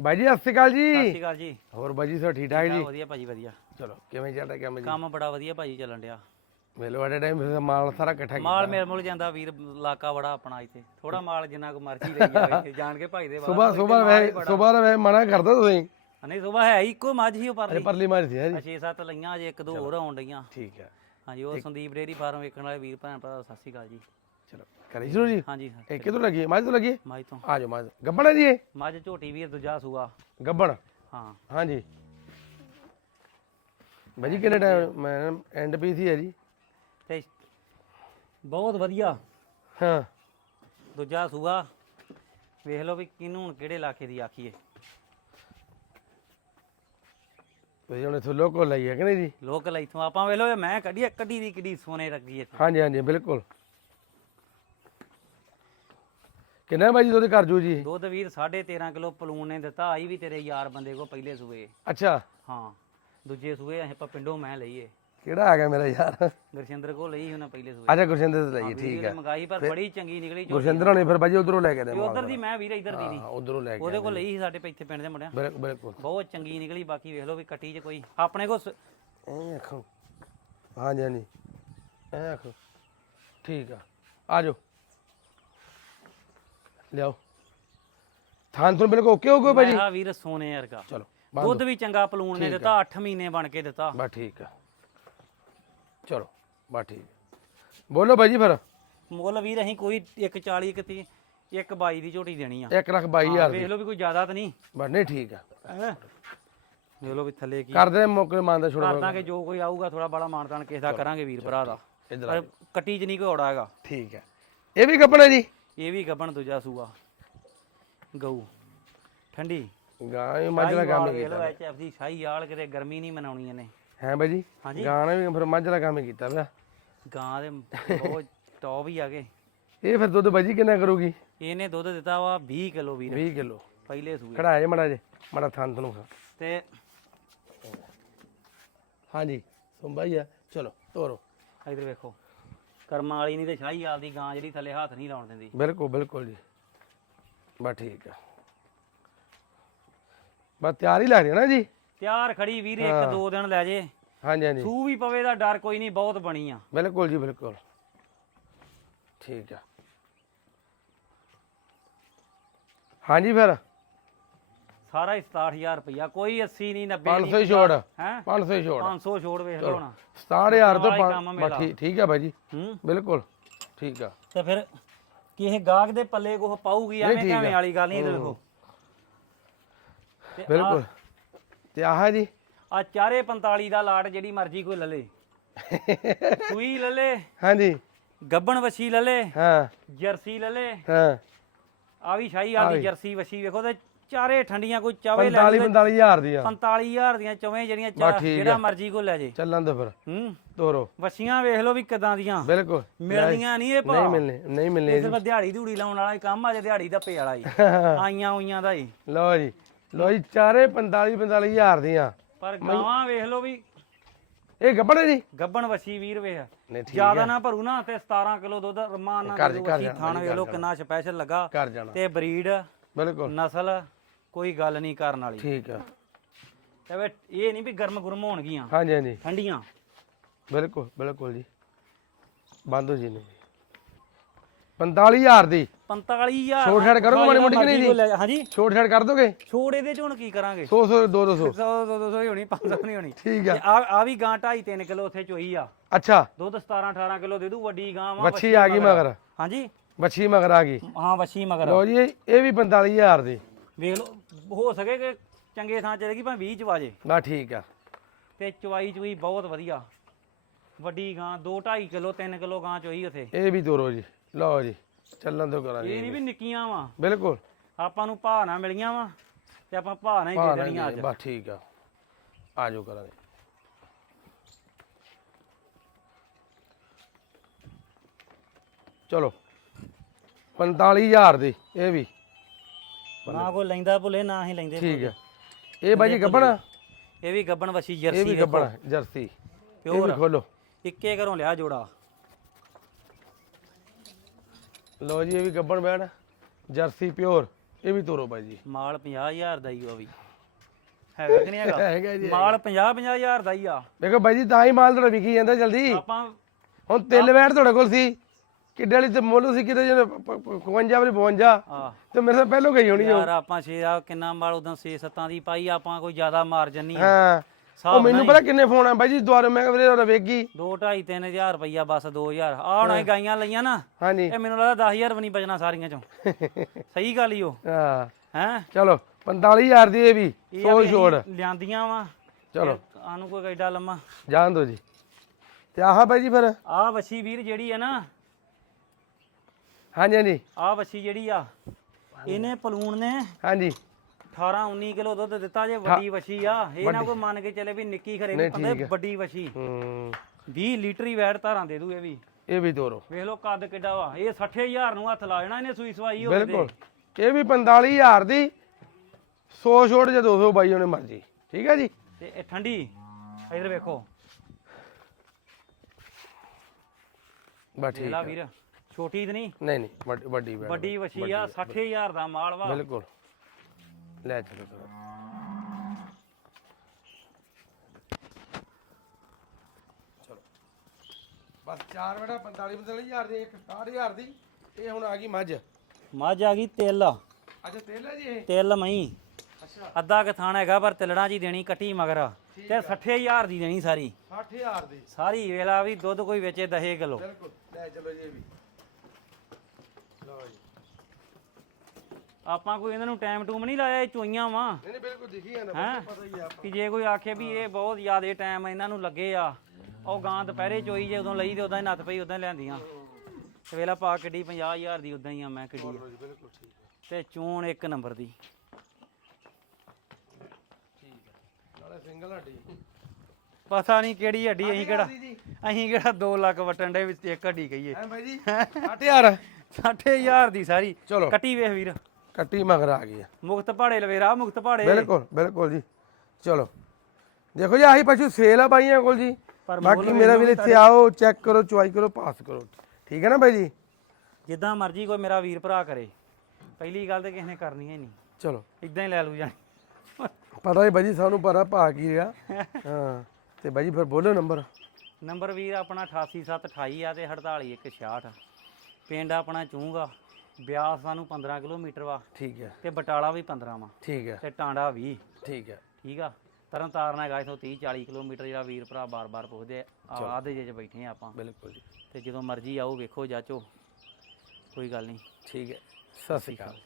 ਬਾਈ ਜੀ ਸਤਿ ਸ਼੍ਰੀ ਅਕਾਲ ਸਤਿ ਸ਼੍ਰੀ ਜੀ ਅਕਾਲ ਜੀ। ਹੋਰ ਬਾਈ ਜੀ ਸਭ ਠੀਕ ਠਾਕ ਜੀ? ਵਧੀਆ ਭਾਜੀ ਵਧੀਆ। ਚਲੋ ਕਿਵੇਂ ਚੱਲਦਾ ਕੰਮ ਜੀ? ਕੰਮ ਬੜਾ ਵਧੀਆ ਭਾਜੀ ਚੱਲਣ ਡਿਆ। ਮੇਲੋ ਵਾਲੇ ਟਾਈਮ ਫਿਰ ਮਾਲ ਸਾਰਾ ਇਕੱਠਾ ਮਾਲ ਮੇਰੇ ਮੁੱਲ ਜਾਂਦਾ ਵੀਰ ਇਲਾਕਾ ਬੜਾ ਆਪਣਾ ਇੱਥੇ। ਥੋੜਾ ਮਾਲ ਜਿੰਨਾ ਕੁ ਮਰਜ਼ੀ ਲਈ ਜਾਵੇ ਜਾਣ ਕੇ ਭਾਈ ਦੇ ਵਾਲਾ ਸਵੇਰ ਸਵੇਰ ਵੇ ਸਵੇਰ ਵੇ ਮਨਾ ਕਰਦਾ ਤੁਸੀਂ? ਨਹੀਂ ਸੁਬਾ ਹੈ ਇੱਕੋ ਮੱਝ ਹੀ ਉਹ ਅਰੇ ਪਰਲੀ ਪਰਲੀ ਮਾਰੀ ਸੀ ਹੈ ਜੀ। 6-7 ਲਈਆਂ ਅਜੇ ਇੱਕ ਦੋ ਹੋਰ ਆਉਣ ਡਈਆਂ। ਠੀਕ ਹੈ। ਹਾਂਜੀ ਉਹ ਸੰਦੀਪ ਡੇਰੀ ਫਾਰਮ ਵੇਖਣ ਵਾਲੇ ਵੀਰ ਭੈਣ ਭਰਾ ਸਤਿ ਸ਼੍ਰੀ ਅਕਾਲ ਜੀ। ਚਲੋ। ਕਰੀ ਸ਼ੁਰੂ ਜੀ? ਹਾਂਜੀ ਸਰ ਇਹ ਕਿਦੋਂ ਲੱਗੀ? ਹੈ? ਮੱਝ ਤੋਂ ਲੱਗੀ? ਹੈ? ਮੱਝ ਤੋਂ। ਆ ਜਾਓ ਮੱਝ। ਗੱਬਣ ਹੈ ਜੀ ਇਹ? ਮੱਝ ਝੋਟੀ ਵੀਰ ਦੂਜਾ ਸੂਆ। ਗੱਬਣ? ਹਾਂ। ਹਾਂਜੀ। ਬਾਈ ਜੀ ਕਿੰਨੇ ਟਾਈਮ ਮੈਂ ਐਂਡ ਪੀ ਸੀ ਹੈ ਜੀ? ਤੇ ਬਹੁਤ ਵਧੀਆ। ਹਾਂ। ਦੂਜਾ ਸੂਆ। ਵੇਖ ਲਓ ਵੀ ਕਿਹਨੂੰ ਹੁਣ ਕਿਹੜੇ ਇਲਾਕੇ ਦੀ ਆਖੀਏ। ਤੁਸੀਂ ਹੁਣ ਇਥੋਂ ਲੋਕੋ ਲਈ ਹੈ ਕਿ ਨਹੀਂ ਜੀ? ਲੋਕਲ ਇੱਥੋਂ। ਆਪਾਂ ਵੇਖ ਲਓ ਮੈਂ ਕੱਢੀ ਕੱਢੀ ਦੀ ਕਿੱਡੀ ਸੋਨੇ ਰੱਖੀ ਇੱਥੇ। ਹਾਂਜੀ ਹਾਂਜੀ ਬਿਲਕੁਲ। ਕਿੰਨਾ ਬਾਈ ਜੀ ਦੁੱਧ ਕਰ ਜੂ ਜੀ? ਦੁੱਧ ਵੀਰ 13.5 ਕਿਲੋ ਪਲੂਣ ਨੇ ਦਿੱਤਾ ਆਈ ਵੀ ਤੇਰੇ ਯਾਰ ਬੰਦੇ ਕੋ ਪਹਿਲੇ ਸੂਏ। ਅੱਛਾ। ਹਾਂ ਦੂਜੇ ਸੂਏ ਅਸੀਂ ਆਪਾਂ ਪਿੰਡੋਂ ਮੈਂ ਲਈਏ। ਕਿਹੜਾ ਆ ਗਿਆ ਮੇਰਾ ਯਾਰ? ਗੁਰਸ਼ਿੰਦਰ ਕੋ ਲਈ ਉਹਨੇ ਪਹਿਲੇ ਸੂਏ। ਅੱਛਾ ਗੁਰਸ਼ਿੰਦਰ ਤੋਂ ਲਈ ਠੀਕ ਹੈ। ਮੰਗਾਈ ਪਰ ਬੜੀ ਚੰਗੀ ਨਿਕਲੀ ਜੋ ਗੁਰਸ਼ਿੰਦਰ ਹੋਣੀ ਫਿਰ ਬਾਈ ਉਧਰੋਂ ਲੈ ਕੇ ਦੇ ਉਧਰ ਦੀ ਮੈਂ ਵੀਰ ਇੱਧਰ ਦੀ ਨਹੀਂ। ਹਾਂ ਉਧਰੋਂ ਲੈ ਕੇ ਉਹਦੇ ਕੋਲ ਲਈ ਸੀ ਸਾਡੇ ਇੱਥੇ ਪਿੰਡ ਦੇ ਮੁੰਡਿਆਂ। ਬਿਲਕੁਲ ਬਿਲਕੁਲ। ਬਹੁਤ ਚੰਗੀ ਨਿਕਲੀ ਬਾਕੀ ਵੇਖ ਲਓ ਵੀ ਕੱਟੀ 'ਚ ਕੋਈ ਆਪਣੇ ਕੋ ਐ ਆਖੋ। ਹਾਂਜੀ ਹਾਂਜੀ। ਐ ਆਖੋ। ਠੀਕ ਆ ਆ ਜਾਓ। ਲਿਆਓ। ਥਾਂ ਤੋਂ ਬਿਲਕੁਲ ਓਕੇ ਹੋ ਗਿਆ ਭਾਜੀ। ਮੈਂ ਵੀਰ ਸੋਨੇ ਵਰਗਾ। ਚਲੋ ਦੁੱਧ ਵੀ ਚੰਗਾ ਪਲੂਣ ਨੇ ਦਿੱਤਾ 8 ਮਹੀਨੇ ਬਣ ਕੇ ਦਿੱਤਾ। ਬਸ ਠੀਕ ਆ। ਚਲੋ ਬਸ ਠੀਕ। ਆ। ਬੋਲੋ ਭਾਜੀ ਫਿਰ। ਮੁੱਲ ਵੀਰ ਅਸੀਂ ਕੋਈ 140 ਇੱਕ ਤੀਹ ਇੱਕ 22 ਦੀ ਝੋਟੀ ਦੇਣੀ ਆ। 1 ਲੱਖ 22000 ਵੇਖ ਲਓ ਵੀ ਕੋਈ ਜ਼ਿਆਦਾ ਤਾਂ ਨਹੀਂ। ਬਸ ਨਹੀਂ ਠੀਕ ਆ। ਹੈਂ। ਵੇਖ ਲਓ ਵੀ ਥੱਲੇ ਕੀ ਕਰਦੇ ਮੌਕੇ ਮੰਨਦਾ ਛੋੜਾ ਕਰ ਦਾਂਗੇ ਜੋ ਕੋਈ ਆਊਗਾ ਥੋੜਾ ਬੜਾ ਮਾਨਤਾਨ ਕਿਸੇ ਦਾ ਕਰਾਂਗੇ ਵੀਰ ਭਰਾ ਦਾ। ਇਧਰ ਪਰ ਕੱਟੀ 'ਚ ਨਹੀਂ ਕੋਈ ਔੜਾ ਹੈਗਾ। ਠੀਕ ਹੈ ਇਹ ਵੀ ਕੱਪੜਾ ਜੀ? ਇਹ ਵੀ ਗੱਬਣ ਦੂਜਾ ਸੂਆ। ਗਊ। ਠੰਡੀ। ਗਾਂ ਇਹ ਮੱਝ ਦਾ ਕੰਮ ਹੀ ਕੀਤਾ। ਲਓ ਐਚਐਫ ਦੀ ਸ਼ਾਹੀ ਆਲ ਕਿਤੇ ਗਰਮੀ ਨਹੀਂ ਮਨਾਉਣੀ ਇਹਨੇ। ਹੈ ਬਾਈ ਹਾਂਜੀ। ਗਾਂ ਨੇ ਵੀ ਫਿਰ ਮੱਝ ਦਾ ਕੰਮ ਹੀ ਕੀਤਾ ਪਿਆ। ਗਾਂ ਦੇ ਬਹੁਤ ਟੌਪ ਹੀ ਆ ਗਏ। ਇਹ ਫਿਰ ਦੁੱਧ ਬਾਜੀ ਕਿੰਨਾ ਕਰੂਗੀ? ਇਹਨੇ ਦੁੱਧ ਦਿੱਤਾ ਵਾ 20 ਕਿਲੋ ਵੀਰ 20 ਕਿਲੋ। ਪਹਿਲੇ ਸੂਏ। ਖੜਾਏ ਮੜਾ ਜੇ ਮੜਾ ਥਾਂ ਤੁਹਾਨੂੰ ਤੇ ਹਾਂਜੀ। ਆ। ਚਲੋ ਤੋਰੋ। ਇਧਰ ਵੇਖੋ। ਕਰਮਾਂ ਵਾਲੀ ਨਹੀਂ ਤੇ ਸ਼ਾਹੀ ਆਲ ਦੀ ਗਾਂ ਜਿਹੜੀ ਥੱਲੇ ਹੱਥ ਨਹੀਂ ਲਾਉਣ ਦਿੰਦੀ। ਬਿਲਕੁਲ ਬਿਲਕੁਲ ਜੀ। ਬਸ ਠੀਕ ਆ। ਬਸ ਤਿਆਰ ਹੀ ਹੈ ਨਾ ਜੀ? ਤਿਆਰ ਖੜੀ ਵੀਰ ਇੱਕ ਦੋ ਦਿਨ ਲੈ ਜੇ। ਹਾਂਜੀ ਹਾਂਜੀ। ਸੂ ਵੀ ਪਵੇ ਦਾ ਡਰ ਕੋਈ ਨਹੀਂ ਬਹੁਤ ਬਣੀ ਆ। ਬਿਲਕੁਲ ਜੀ ਬਿਲਕੁਲ। ਠੀਕ ਆ। ਹਾਂਜੀ ਫਿਰ। ਸਾਰਾ ਹੀ 67000 ਰੁਪਇਆ ਕੋਈ 80 ਨਹੀਂ 90 500 ਹੀ ਛੋੜ ਹੈ? 500 ਹੀ ਛੋੜ। 500 ਛੋੜ ਵੇਖ ਲਓ ਨਾ 67000 ਤੋਂ ਹੀ। ਬਸ ਠੀਕ ਠੀਕ ਆ ਬਾਈ ਜੀ ਹੂੰ। ਬਿਲਕੁਲ ਠੀਕ ਆ। ਤੇ ਫਿਰ ਕਿਸੇ ਗਾਹਕ ਦੇ ਪੱਲੇ ਕੋਹ ਪਾਊਗੀ ਐਵੇਂ ਕਿਵੇਂ ਵਾਲੀ ਗੱਲ ਨਹੀਂ ਦੇਖੋ। ਬਿਲਕੁਲ। ਤੇ ਆਹ ਜੀ। ਆ ਚਾਰੇ 45 ਦਾ ਲਾਟ ਜਿਹੜੀ ਮਰਜ਼ੀ ਕੋਈ ਲੱਲੇ ਸੂਈ ਲੱਲੇ ਹਾਂਜੀ। ਗੱਬਣ ਵਛੀ ਲੱਲੇ ਹਾਂ। ਜਰਸੀ ਲੱਲੇ ਹਾਂ। ਆ ਵੀ ਸ਼ਾਹੀ ਆ ਦੀ ਜਰਸੀ ਵਛੀ ਵੇਖੋ ਤੇ ਚਾਰੇ ਠੰਡੀਆਂ ਕੋਈ ਚਾਵੇ ਲੈ 45 45000 ਦੀਆਂ 45000 ਦੀਆਂ ਚਵੇਂ ਜਿਹੜੀਆਂ ਜਿਹੜਾ ਮਰਜ਼ੀ ਕੋ ਲੈ ਜੇ। ਚੱਲਣ ਦੋ ਫਿਰ। ਹੂੰ। ਤੋਰੋ। ਵਛੀਆਂ ਵੇਖ ਲਓ ਵੀ ਕਿਦਾਂ ਦੀਆਂ। ਬਿਲਕੁਲ। ਮਿਲਦੀਆਂ ਨਹੀਂ ਇਹ ਨਹੀਂ ਭਾ। ਮਿਲਨੇ ਨਹੀਂ ਮਿਲਨੇ ਇਹ ਸਿਰਫ ਦਿਹਾੜੀ ਧੂੜੀ ਲਾਉਣ ਵਾਲਾ ਹੀ ਕੰਮ ਆ ਜੇ ਦਿਹਾੜੀ ਦਾ ਪੇ ਵਾਲਾ ਹੀ। ਆਈਆਂ ਉਈਆਂ ਦਾ ਹੀ। ਲਓ ਜੀ। ਲਓ ਜੀ ਚਾਰੇ 45 45000 ਦੀਆਂ। ਪਰ ਗਾਵਾਂ ਵੇਖ ਲਓ ਵੀ। ਇਹ ਗੱਬੜ ਜੀ? ਗੱਬਣ ਵਛੀ ਵੀਰ ਵੇਖ। ਨਹੀਂ ਠੀਕ ਜ਼ਿਆਦਾ ਨਾ ਭਰੂ ਨਾ ਤੇ 17 ਕਿਲੋ ਦੁੱਧ ਰਮਾਨ ਨਾਲ ਵਛੀ ਜਾਣਾ ਥਾਣ ਵੇਖ ਲਓ ਕਿੰਨਾ ਸਪੈਸ਼ਲ ਲੱਗਾ। ਕਰ ਜਾਣਾ। ਤੇ ਬਰੀਡ ਬਿਲਕੁਲ। ਨਸਲ ਕੋਈ ਗੱਲ ਨਹੀਂ ਕਰਨ ਵਾਲੀ। ਠੀਕ ਆ। ਤੇ ਵੇ ਇਹ ਨਹੀਂ ਵੀ ਗਰਮ ਗੁਰਮ ਹੋਣਗੀਆਂ ਹਾਂਜੀ ਹਾਂਜੀ। ਠੰਡੀਆਂ। ਬਿਲਕੁਲ ਬਿਲਕੁਲ ਜੀ। ਬੰਦੋ ਜੀ ਨੇ 45000 ਦੀ। 45000 ਛੋਟ ਛਾਟ ਕਰੋਗੇ ਮਾੜੀ ਮੋਟੀ ਕਿ ਨਹੀਂ ਜੀ? ਹਾਂਜੀ। ਛੋਟ ਛਾਟ ਕਰ ਦੋਗੇ? ਛੋੜ ਇਹਦੇ ਚ ਹੁਣ ਕੀ ਕਰਾਂਗੇ? 100 100 2 200 100 200 ਹੀ ਹੋਣੀ 500 ਨਹੀਂ ਹੋਣੀ। ਠੀਕ ਆ। ਆ ਆ ਵੀ ਗਾਂ 2.5 3 ਕਿਲੋ ਉੱਥੇ ਚੋਈ ਆ। ਅੱਛਾ। ਦੁੱਧ 17 18 ਕਿਲੋ ਦੇ ਦੂ ਵੱਡੀ ਗਾਂ ਵਾ ਵੱਛੀ ਆ ਗਈ ਮਗਰ। ਹਾਂਜੀ। ਵੱਛੀ ਮਗਰ ਆ ਗਈ। ਹਾਂ ਵੱਛੀ ਮਗਰ। ਲਓ ਜੀ ਇਹ- ਵੀ 45000 ਦੀ। ਵੇਖ ਲਓ ਹੋ ਸਕੇ ਕਿ ਚੰਗੇ ਥਾਂ ਚਲੇਗੀ ਭਾਵੇਂ 20 ਚ ਵਾਜੇ। ਬਸ ਠੀਕ ਆ। ਤੇ ਚਵਾਈ ਚੁਈ ਬਹੁਤ ਵਧੀਆ। ਵੱਡੀ ਗਾਂ 2 2.5 ਕਿਲੋ 3 ਕਿਲੋ ਗਾਂ ਚੋਈ ਉਥੇ। ਇਹ ਵੀ ਤੋਰੋ ਜੀ। ਲਓ ਜੀ ਚੱਲਣ ਦੋ ਕਰਾਂਗੇ ਇਹ ਨਹੀਂ ਵੀ ਨਿੱਕੀਆਂ ਵਾ। ਬਿਲਕੁਲ। ਆਪਾਂ ਨੂੰ ਭਾਅ ਨਾ ਮਿਲੀਆਂ ਵਾ ਤੇ ਆਪਾਂ ਭਾਅ ਨਾ ਹੀ ਹਾਂ ਦੇ ਦੇਣੀਆਂ ਅੱਜ। ਬਸ ਠੀਕ ਆ। ਆ ਜਾਓ ਕਰਾਂਗੇ। ਚਲੋ 45000 ਦੀ ਇਹ ਵੀ। ਨਾ ਕੋਈ ਲੈਂਦਾ ਭੁੱਲੇ ਨਾ ਹੀ ਲੈਂਦੇ ਠੀਕ ਆ। ਇਹ ਬਾਈ ਜੀ ਗੱਬਣ ਇਹ ਵੀ ਗੱਬਣ ਵਸੀ ਇਹ ਜਰਸੀ ਵੀ ਵੇਖੋ ਗੱਬਣ ਜਰਸੀ। ਇਹ ਵੀ ਪਿਓਰ। ਖੋਲੋ। ਇੱਕੇ ਘਰੋਂ ਲਿਆ ਜੋੜਾ। ਲਓ ਜੀ ਇਹ ਵੀ ਗੱਬਣ ਬੈਣ ਜਰਸੀ ਪਿਓਰ ਇਹ ਵੀ ਤੋਰੋ ਬਾਈ ਜੀ। ਮਾਲ 50000 ਦਾ ਹੀ ਉਹ ਵੀ। ਹੈਗਾ ਕਿ ਨਹੀਂ ਹੈਗਾ? ਹੈਗਾ ਜੀ ਮਾਲ 50 50000 ਦਾ ਹੀ ਆ। ਦੇਖੋ ਬਾਈ ਜੀ ਤਾਂ ਹੀ ਮਾਲ ਤੁਹਾਡਾ ਵਿਕੀ ਜਾਂਦਾ ਜਲਦੀ। ਆਪਾਂ ਹੁਣ ਤਿੰਨ ਵੈਟ ਤੁਹਾਡੇ ਕੋਲ ਸੀ। ਕਿੱਡੇ ਵਾਲੀ ਤੇ ਮੁੱਲ ਸੀ ਕਿਤੇ ਜਿਹਨੇ 55 ਵਾਲੀ 52 ਆ ਤੇ ਮੇਰੇ ਤੋਂ ਪਹਿਲੋਂ ਗਈ ਹੋਣੀ ਉਹ। ਯਾਰ ਆਪਾਂ ਛੇ ਆ ਕਿੰਨਾ ਮਾਲ ਉਦੋਂ 6 7 ਦੀ ਪਾਈ ਆਪਾਂ ਕੋਈ ਜ਼ਿਆਦਾ ਮਾਰਜਨ ਨਹੀਂ ਹਾਂ। ਉਹ ਮੈਨੂੰ ਪਤਾ ਕਿੰਨੇ ਫੋਨ ਆ ਬਾਈ ਜੀ ਦੁਆਰੇ ਮੈਂ ਕਿਹਾ ਵੀਰੇ ਤੁਹਾਡਾ ਵੇਗੀ 2 2.5 3000 ਰੁਪਈਆ ਬਸ 2000 ਆ ਹੁਣ ਗਾਈਆਂ ਲਈਆਂ ਨਾ ਹਾਂਜੀ। ਇਹ ਮੈਨੂੰ ਲੱਗਦਾ 10000 ਵੀ ਨਹੀਂ ਬਚਣਾ ਸਾਰੀਆਂ ਚੋਂ। ਸਹੀ ਗੱਲ ਹੀ ਉਹ। ਹਾਂ। ਹੈ? ਚਲੋ 45000 ਦੀ ਇਹ ਵੀ ਇਹ ਆ 100 ਵੀ ਛੋੜ। ਲਿਆਂਦੀਆਂ ਵਾ। ਚਲੋ। ਆਨੂੰ ਕੋਈ ਐਡਾ ਲੰਮਾ। ਜਾਣ ਦਿਓ ਜੀ। ਤੇ ਆਹ ਬਾਈ ਜੀ ਫਿਰ? ਆ ਵੱਛੀ ਵੀਰ ਜਿਹੜੀ ਹੈ ਨਾ। ਹਾਂਜੀ ਹਾਂਜੀ। ਆ ਵੱਛੀ ਜਿਹੜੀ ਆ ਇਹਨੇ ਪਲੂਣ ਨੇ। ਹਾਂਜੀ। 18 19 ਕਿਲੋ ਦੁੱਧ ਦਿੱਤਾ ਜੇ ਵੱਡੀ ਵੱਛੀ ਆ। ਇਹ ਨਾ ਕੋਈ ਮੰਨ ਕੇ ਚੱਲੇ ਵੀ ਨਿੱਕੀ ਖਰੇ ਵੀ ਪੰਦੇ ਵੱਡੀ ਵੱਛੀ ਹੂੰ। 20 ਲੀਟਰ ਹੀ ਵੈਟ ਧਾਰਾਂ ਦੇ ਦੂ ਇਹ ਵੀ। ਇਹ ਵੀ ਤੋਰੋ ਵੇਖ ਲਓ ਕੱਦ ਕਿੱਡਾ ਵਾ। ਇਹ 60000 ਨੂੰ ਹੱਥ ਲਾ ਜਾਣਾ ਇਹਨੇ ਸੂਈ ਸਵਾਈ ਹੋਵੇ ਬਿਲਕੁਲ। ਇਹ ਵੀ 45000 ਦੀ। 100 ਛੋੜ ਜੇ 200 ਬਾਈ ਉਹਨੇ ਮਰਜ਼ੀ। ਠੀਕ ਹੈ ਜੀ? ਤੇ ਇਹ ਠੰਡੀ। ਇਧਰ ਵੇਖੋ। ਬਸ ਠੀਕ ਵੀਰ। ਛੋਟੀ ਤੇ ਨਹੀਂ। ਨਹੀਂ ਨਹੀਂ। ਵੱਡੀ ਵੱਡੀ ਵੱਡੀ ਵੱਛੀ ਆ 60000 ਦਾ ਮਾਲ ਵਾ। ਬਿਲਕੁਲ। ਲੈ ਚਲੋ ਚਲੋ। ਚਲੋ। ਬਸ ਚਾਰ ਬੇਟਾ 45 45000 ਦੀ ਇੱਕ 60000 ਦੀ ਇਹ ਹੁਣ ਆ ਗਈ ਮੱਝ। ਮੱਝ ਆ ਗਈ ਤਿਲ। ਅੱਛਾ ਤੇਲ ਹੈ ਜੀ ਇਹ? ਤਿਲ ਮਈ ਅੱਛਾ। ਅੱਧਾ ਕੁ ਥਾਣ ਹੈਗਾ ਪਰ ਤਿਲੜਾਂ ਜੀ ਦੇਣੀ ਕੱਟੀ ਮਗਰ। ਤੇ 60000 ਦੀ ਦੇਣੀ ਸਾਰੀ। 60000 ਦੀ। ਸਾਰੀ ਵੇਲਾ ਵੀ ਦੁੱਧ ਕੋਈ ਵੇਚੇ 10 ਕਿਲੋ। ਬਿਲਕੁਲ। ਲੈ ਚਲੋ ਜੀ ਇਹ ਵੀ ਲਓ ਜੀ ਆਪਾਂ ਕੋਈ ਇਹਨਾਂ ਨੂੰ ਟਾਈਮ ਟੂਮ ਨਹੀਂ ਲਾਇਆ ਇਹ ਚੋਈਆਂ ਵਾ। ਨਹੀਂ ਨਹੀਂ ਬਿਲਕੁਲ ਦਿਖੀ ਜਾਂਦਾ ਹੈਂ? ਪਤਾ ਹੀ ਆ ਕਿ ਜੇ ਕੋਈ ਆਖੇ ਵੀ ਇਹ ਬਹੁਤ ਜ਼ਿਆਦੇ ਟਾਈਮ ਇਹਨਾਂ ਨੂੰ ਲੱਗੇ ਆ ਉਹ ਗਾਂ ਦੁਪਹਿਰੇ ਚੋਈ ਜੇ ਉਦੋਂ ਲਈ ਤੇ ਉਦਾਂ ਹੀ ਨੱਥ ਪਈ ਉਦਾਂ ਹੀ ਲਿਆਂਦੀਆਂ। ਤੇ ਵੇਲਾ ਪਾ ਕਿੱਡੀ 50000 ਦੀ ਉਦਾਂ ਹੀ ਆ ਮੈਂ ਕਿੱਡੀ ਆ। ਚਲੋ ਜੀ ਬਿਲਕੁਲ ਠੀਕ ਹੈ ਤੇ ਚੋਣ ਇੱਕ ਨੰਬਰ ਦੀ। ਠੀਕ ਹੈ ਨਾਲੇ ਸਿੰਗਲ ਹੱਡੀ। ਪਤਾ ਨਹੀਂ ਕਿਹੜੀ ਹੱਡੀ ਅਸੀਂ ਕਿਹੜਾ ਜੀ ਅਸੀਂ ਕਿਹੜਾ 2 ਲੱਖ ਵਟਣ ਦੇ ਵਿੱਚ ਇੱਕ ਹੱਡੀ ਕਹੀਏ। ਹੈ ਬਾਈ ਜੀ? 8000 60000 ਦੀ ਸਾਰੀ। ਚਲੋ। ਕੱਟੀ ਵੇਖ ਵੀਰ। ਕੱਟੀ ਮਗਰ ਆ ਗਈ ਆ। ਮੁਕਤ ਪਹਾੜੇ ਲਵੇਰਾ ਮੁਕਤ ਪਹਾੜੇ ਬਿਲਕੁਲ ਬਿਲਕੁਲ ਜੀ। ਚਲੋ। ਦੇਖੋ ਜੀ ਆਹੀ ਪਸ਼ੂ ਸੇਲ ਆ ਬਾਈਆਂ ਕੋਲ ਜੀ। ਬਾਕੀ ਮੇਰਾ ਵੀਰ ਇੱਥੇ ਆਓ ਚੈੱਕ ਕਰੋ ਚੁਆਈ ਕਰੋ ਪਾਸ ਕਰੋ। ਠੀਕ ਹੈ ਨਾ ਬਾਈ ਜੀ? ਜਿੱਦਾਂ ਮਰਜ਼ੀ ਕੋਈ ਮੇਰਾ ਵੀਰ ਭਰਾ ਕਰੇ। ਪਹਿਲੀ ਗੱਲ ਤੇ ਕਿਸੇ ਨੇ ਕਰਨੀ ਹੈ ਨਹੀਂ। ਚਲੋ। ਇਦਾਂ ਹੀ ਲੈ ਲੂ ਜਾਣੀ। ਪਤਾ ਹੀ ਬਾਈ ਜੀ ਸਾਨੂੰ ਪਤਾ ਭਾ ਕੀ ਰਿਹਾ। ਹਾਂ ਤੇ ਬਾਈ ਜੀ ਫਿਰ ਬੋਲੋ ਨੰਬਰ। ਨੰਬਰ ਵੀਰ ਆਪਣਾ 88728 ਆ ਤੇ 48166 ਪਿੰਡ ਆਪਣਾ ਚੂੰਗਾ। ਬਿਆਸ ਸਾਨੂੰ 15 ਕਿਲੋਮੀਟਰ ਵਾ। ਠੀਕ ਹੈ ਤੇ ਬਟਾਲਾ ਵੀ 15 ਵਾ। ਠੀਕ ਹੈ ਤੇ ਟਾਂਡਾ 20 ਠੀਕ ਹੈ ਠੀਕ ਆ। ਤਰਨ ਤਾਰਨ ਹੈਗਾ ਇਥੋਂ 30 40 ਕਿਲੋਮੀਟਰ ਜਿਹੜਾ ਵੀਰ ਭਰਾ ਬਾਰ-ਬਾਰ ਪੁੱਛਦੇ ਆ। ਆਦੇ ਜੇ ਚ ਬੈਠੇ ਆ ਆਪਾਂ। ਬਿਲਕੁਲ ਜੀ। ਤੇ ਜਦੋਂ ਮਰਜ਼ੀ ਆਓ ਵੇਖੋ ਜਾਚੋ। ਕੋਈ ਗੱਲ ਨਹੀਂ। ਠੀਕ ਹੈ ਸਤਿ ਸ਼੍ਰੀ ਅਕਾਲ।